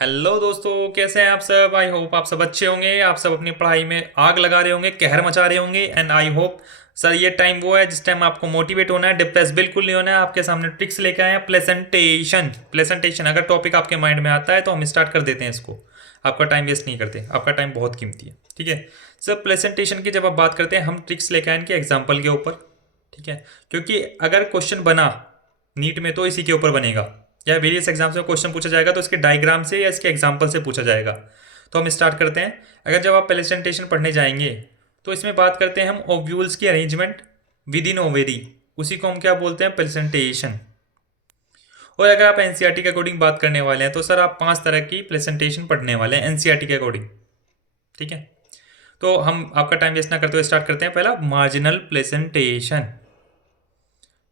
Hello दोस्तों, कैसे हैं आप सब। आई होप आप सब अच्छे होंगे। आप सब अपनी पढ़ाई में आग लगा रहे होंगे, कहर मचा रहे होंगे। एंड आई होप सर ये टाइम वो है जिस टाइम आपको मोटिवेट होना है, डिप्रेस बिल्कुल नहीं होना है। आपके सामने ट्रिक्स लेके आए हैं। प्लेजेंटेशन प्लेजेंटेशन अगर टॉपिक आपके माइंड में आता है तो हम स्टार्ट कर देते हैं इसको। आपका टाइम वेस्ट नहीं करते, आपका टाइम बहुत कीमती है। ठीक है सर, प्लेजेंटेशन की जब आप बात करते हैं हम ट्रिक्स लेके आए इनके एग्जाम्पल के ऊपर। ठीक है, क्योंकि अगर क्वेश्चन बना नीट में तो इसी के ऊपर बनेगा, या वेरियस एग्जाम्स में क्वेश्चन पूछा जाएगा तो इसके डायग्राम से या इसके एग्जाम्पल से पूछा जाएगा। तो हम स्टार्ट करते हैं। अगर जब आप प्रेजेंटेशन पढ़ने जाएंगे तो इसमें बात करते हैं हम ओव्यूल्स की अरेंजमेंट विद इन ओवेरी, उसी को हम क्या बोलते हैं, प्रेजेंटेशन। और अगर आप एनसीईआरटी के अकॉर्डिंग बात करने वाले हैं तो सर आप 5 तरह की प्रेजेंटेशन पढ़ने वाले हैं एनसीईआरटी के अकॉर्डिंग। ठीक है, तो हम आपका टाइम वेस्ट ना करते हुए स्टार्ट करते हैं। पहला मार्जिनल प्रेजेंटेशन।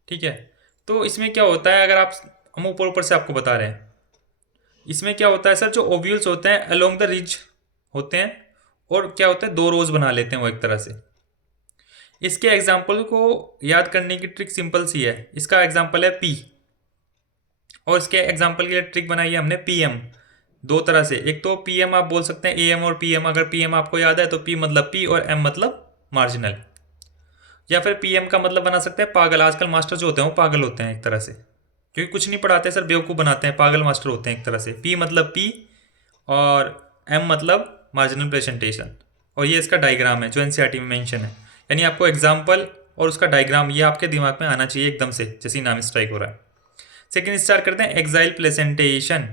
ठीक है, तो इसमें क्या होता है, अगर आप, हम ऊपर ऊपर से आपको बता रहे हैं, इसमें क्या होता है सर, जो ओव्यूल्स होते हैं अलोंग द रिज होते हैं, और क्या होता है, 2 रोज बना लेते हैं वो एक तरह से। इसके एग्जाम्पल को याद करने की ट्रिक सिंपल सी है। इसका एग्जाम्पल है पी, और इसके एग्जाम्पल के लिए ट्रिक बनाई है हमने पीएम। 2 तरह से, एक तो पीएम आप बोल सकते हैं एएम और पीएम। अगर पीएम आपको याद है तो पी मतलब पी और एम मतलब मार्जिनल। या फिर पीएम का मतलब बना सकते हैं पागल। आजकल मास्टर जो होते हैं वो पागल होते हैं एक तरह से, क्योंकि कुछ नहीं पढ़ाते सर, बेवकूफ़ बनाते हैं, पागल मास्टर होते हैं एक तरह से। पी मतलब पी और एम मतलब मार्जिनल प्रेजेंटेशन। और ये इसका डायग्राम है जो एनसीईआरटी में मेंशन है। यानी आपको एग्जाम्पल और उसका डायग्राम ये आपके दिमाग में आना चाहिए एकदम से, जैसे ही नाम स्ट्राइक हो रहा है। सेकेंड स्टार्ट करते हैं एक्साइल प्रेजेंटेशन।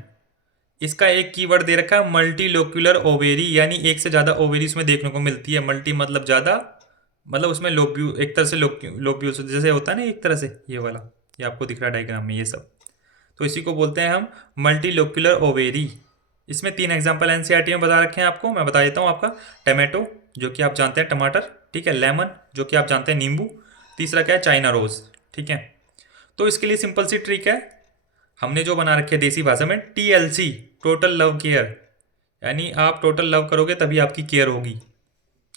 इसका एक कीवर्ड दे रखा है मल्टीलोक्यूलर ओवेरी, यानी एक से ज़्यादा ओवेरी उसमें देखने को मिलती है। मल्टी मतलब ज़्यादा, मतलब उसमें लोब्यू, एक तरह से लोब्यूल्स जैसे होता है ना, एक तरह से ये वाला, ये आपको दिख रहा है डायग्राम में ये सब। तो इसी को बोलते हैं हम मल्टीलोक्यूलर ओवेरी। इसमें 3 एग्जाम्पल एनसीईआरटी में बता रखे हैं आपको, मैं बता देता हूँ। आपका टमाटो, जो कि आप जानते हैं टमाटर। ठीक है, लेमन, जो कि आप जानते हैं नींबू। तीसरा क्या है, चाइना रोज। ठीक है, तो इसके लिए सिंपल सी ट्रिक है, हमने जो बना रखे है देसी भाषा में, टीएलसी, टोटल लव केयर। यानी आप टोटल लव करोगे तभी आपकी केयर होगी।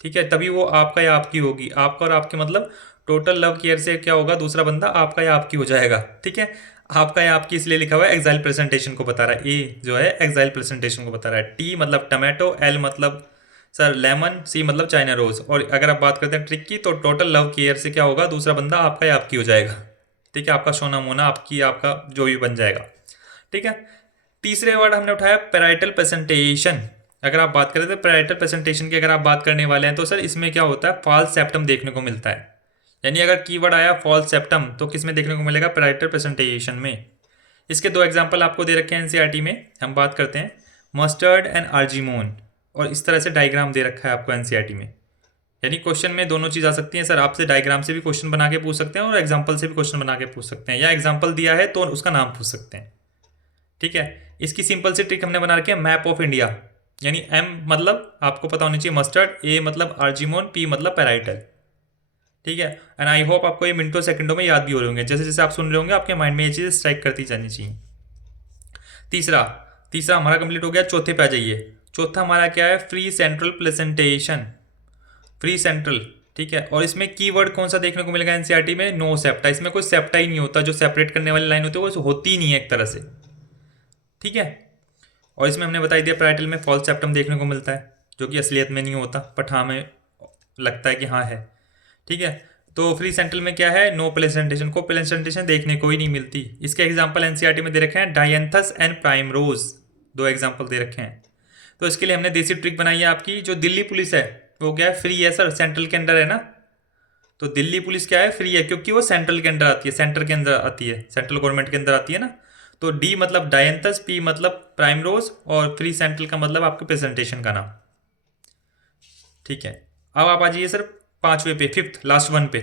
ठीक है, तभी वो आपका या आपकी होगी। आपका और आपके मतलब टोटल लव केयर से क्या होगा, दूसरा बंदा आपका या आपकी हो जाएगा। ठीक है, आपका या आपकी इसलिए लिखा हुआ है, एक्साइल प्रेजेंटेशन को बता रहा है। ए जो है एक्साइल प्रेजेंटेशन को बता रहा है। टी मतलब टमाटो, एल मतलब सर लेमन, सी मतलब चाइना रोज। और अगर आप बात करते हैं ट्रिक की तो टोटल लव केयर से क्या होगा, दूसरा बंदा आपका या आपकी हो जाएगा। ठीक है, आपका सोना मोना, आपकी आपका जो भी बन जाएगा। ठीक है, तीसरे वर्ड हमने उठाया पैराइटल प्रेजेंटेशन। अगर आप बात करें तो पैराइटल प्रेजेंटेशन की अगर आप बात करने वाले हैं तो सर इसमें क्या होता है, फॉल्स सेप्टम देखने को मिलता है। यानी अगर कीवर्ड आया फॉल्स सेप्टम तो किस में देखने को मिलेगा, पैराइटल प्रेजेंटेशन में। इसके 2 एग्जाम्पल आपको दे रखे हैं एनसीईआरटी में। हम बात करते हैं मस्टर्ड एंड आर्जिमोन, और इस तरह से डायग्राम दे रखा है आपको एनसीईआरटी में। यानी क्वेश्चन में दोनों चीज़ आ सकती है सर, आपसे डायग्राम से भी क्वेश्चन बना के पूछ सकते हैं और एग्जाम्पल से भी क्वेश्चन बना के पूछ सकते हैं, या एग्जाम्पल दिया है तो उसका नाम पूछ सकते हैं। ठीक है, इसकी सिंपल सी ट्रिक हमने बना रखी है मैप ऑफ इंडिया। यानी एम मतलब आपको पता होनी चाहिए मस्टर्ड, ए मतलब आर्जिमोन, पी मतलब पैराइटल। ठीक है, एंड आई होप आपको ये मिनटों सेकंडों में याद भी हो रहे होंगे। जैसे जैसे आप सुन रहे होंगे आपके माइंड में ये चीज़ स्ट्राइक करती जानी चाहिए। तीसरा तीसरा हमारा कंप्लीट हो गया। चौथे पे आ जाइए। चौथा हमारा क्या है, free central presentation. Free central, ठीक है, और इसमें कीवर्ड कौन सा देखने को मिलेगा एनसीईआरटी में, नो सेप्टा। इसमें कोई सेप्टा ही नहीं होता, जो सेपरेट करने वाली लाइन होती है वो होती ही नहीं है एक तरह से। ठीक है, और इसमें हमने बता दिया पैराइटल में फॉल्स सेप्टम देखने को मिलता है, जो कि असलियत में नहीं होता, बट हाँ हमें लगता है कि हाँ है। ठीक है, तो फ्री सेंट्रल में क्या है, नो प्लेसेंटेशन, को प्लेसेंटेशन देखने को ही नहीं मिलती। इसके एग्जाम्पल एनसीईआरटी में दे रखे हैं डायंथस एंड प्राइमरोज। 2 एग्जाम्पल दे रखे हैं। तो इसके लिए हमने देसी ट्रिक बनाई है आपकी। जो दिल्ली पुलिस है वो क्या है, फ्री है सर, सेंट्रल के अंदर है ना। तो दिल्ली पुलिस क्या है, फ्री है, क्योंकि वो सेंट्रल के अंदर आती है, सेंटर के अंदर आती है, सेंट्रल गवर्नमेंट के अंदर आती है ना। तो डी मतलब डायंथस, पी मतलब प्राइम रोज, और फ्री सेंट्रल का मतलब आपके प्रेजेंटेशन का नाम। ठीक है, अब आप आ जाइए सर 5वें पे, फिफ्थ लास्ट वन पे।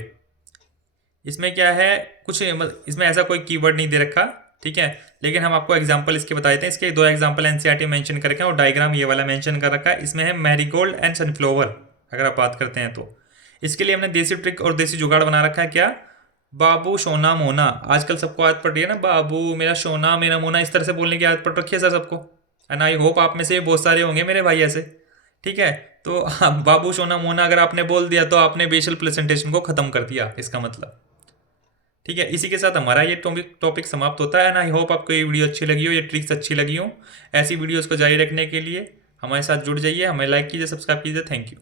इसमें क्या है, कुछ इसमें ऐसा कोई कीवर्ड नहीं दे रखा। ठीक है, लेकिन हम आपको एग्जांपल इसके बता देते हैं। इसके 2 एग्जांपल एनसीईआरटी मेंशन करके और डायग्राम ये वाला मेंशन कर रखा है। इसमें है मैरीगोल्ड एंड सनफ्लावर। अगर आप बात करते हैं तो इसके लिए हमने देसी ट्रिक और देसी जुगाड़ बना रखा है। क्या, बाबू सोना मोना। आजकल सबको आदत पड़ रही है ना, बाबू मेरा सोना मेरा मोना, इस तरह से बोलने की आदत पड़ रखी है सर सबको। एंड आई होप आप में से बहुत सारे होंगे मेरे भाई ऐसे। ठीक है, तो बाबू सोना मोना अगर आपने बोल दिया तो आपने बेशल प्रेजेंटेशन को खत्म कर दिया, इसका मतलब। ठीक है, इसी के साथ हमारा ये टॉपिक समाप्त होता है। एंड आई होप आपको ये वीडियो अच्छी लगी हो, ये ट्रिक्स अच्छी लगी हो। ऐसी वीडियोज़ को जारी रखने के लिए हमारे साथ जुड़ जाइए, हमें लाइक कीजिए, सब्सक्राइब कीजिए। Thank you.